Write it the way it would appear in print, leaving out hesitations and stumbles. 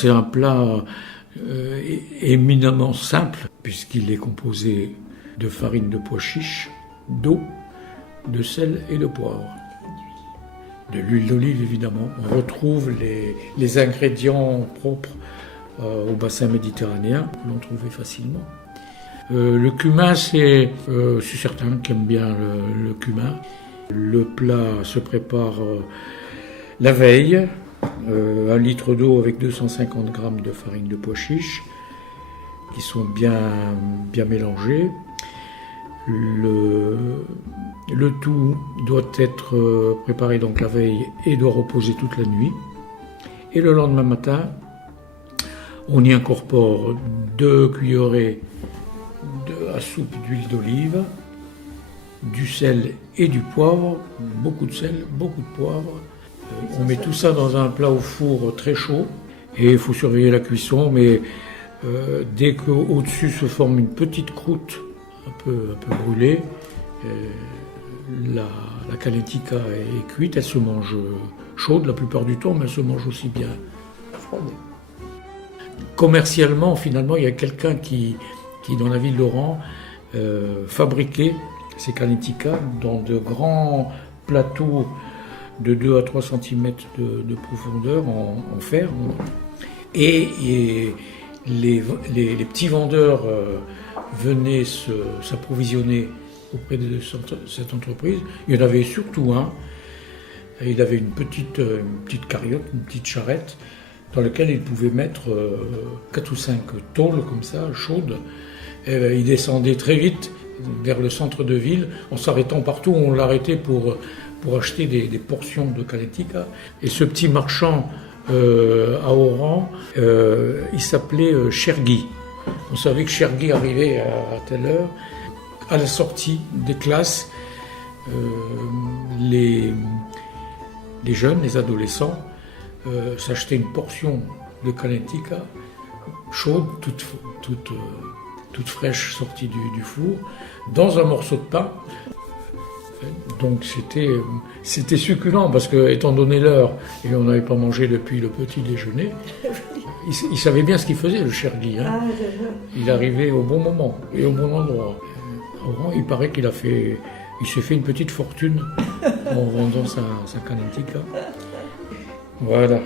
c'est un plat éminemment simple, puisqu'il est composé de farine de pois chiche, d'eau, de sel et de poivre. De l'huile d'olive, évidemment. On retrouve les ingrédients propres au bassin méditerranéen, que l'on trouvait facilement. Le cumin, c'est certains qui aiment bien le cumin. Le plat se prépare la veille, 1 litre d'eau avec 250 g de farine de pois chiche, qui sont bien mélangés. Le tout doit être préparé donc la veille et doit reposer toute la nuit. Et le lendemain matin, on y incorpore 2 cuillerées à soupe d'huile d'olive, du sel et du poivre, beaucoup de sel, beaucoup de poivre. On met tout ça dans un plat au four très chaud et il faut surveiller la cuisson, mais dès qu'au-dessus se forme une petite croûte un peu brûlée, la kalentika est cuite, elle se mange chaude la plupart du temps, mais elle se mange aussi bien froide. Commercialement, finalement, il y a quelqu'un qui dans la ville d'Oran, fabriquait ces kalentika dans de grands plateaux de 2 à 3 cm de profondeur en fer. Et les petits vendeurs venaient s'approvisionner auprès de cette entreprise. Il y en avait surtout un. Il avait une petite carriote, une petite charrette, dans laquelle il pouvait mettre 4 ou 5 tôles comme ça, chaudes. Et il descendait très vite vers le centre de ville, en s'arrêtant partout où on l'arrêtait pour acheter des portions de kalentika. Et ce petit marchand à Oran, il s'appelait Chergui. On savait que Chergui arrivait à telle heure. À la sortie des classes, les jeunes, les adolescents, s'achetaient une portion de kalentika chaude, toute fraîche, sortie du four, dans un morceau de pain. Donc c'était succulent, parce que, étant donné l'heure, et on n'avait pas mangé depuis le petit déjeuner, il savait bien ce qu'il faisait, le Chergui. Hein. Il arrivait au bon moment et au bon endroit. Il paraît qu'il s'est fait une petite fortune en vendant sa kalentika. Voilà.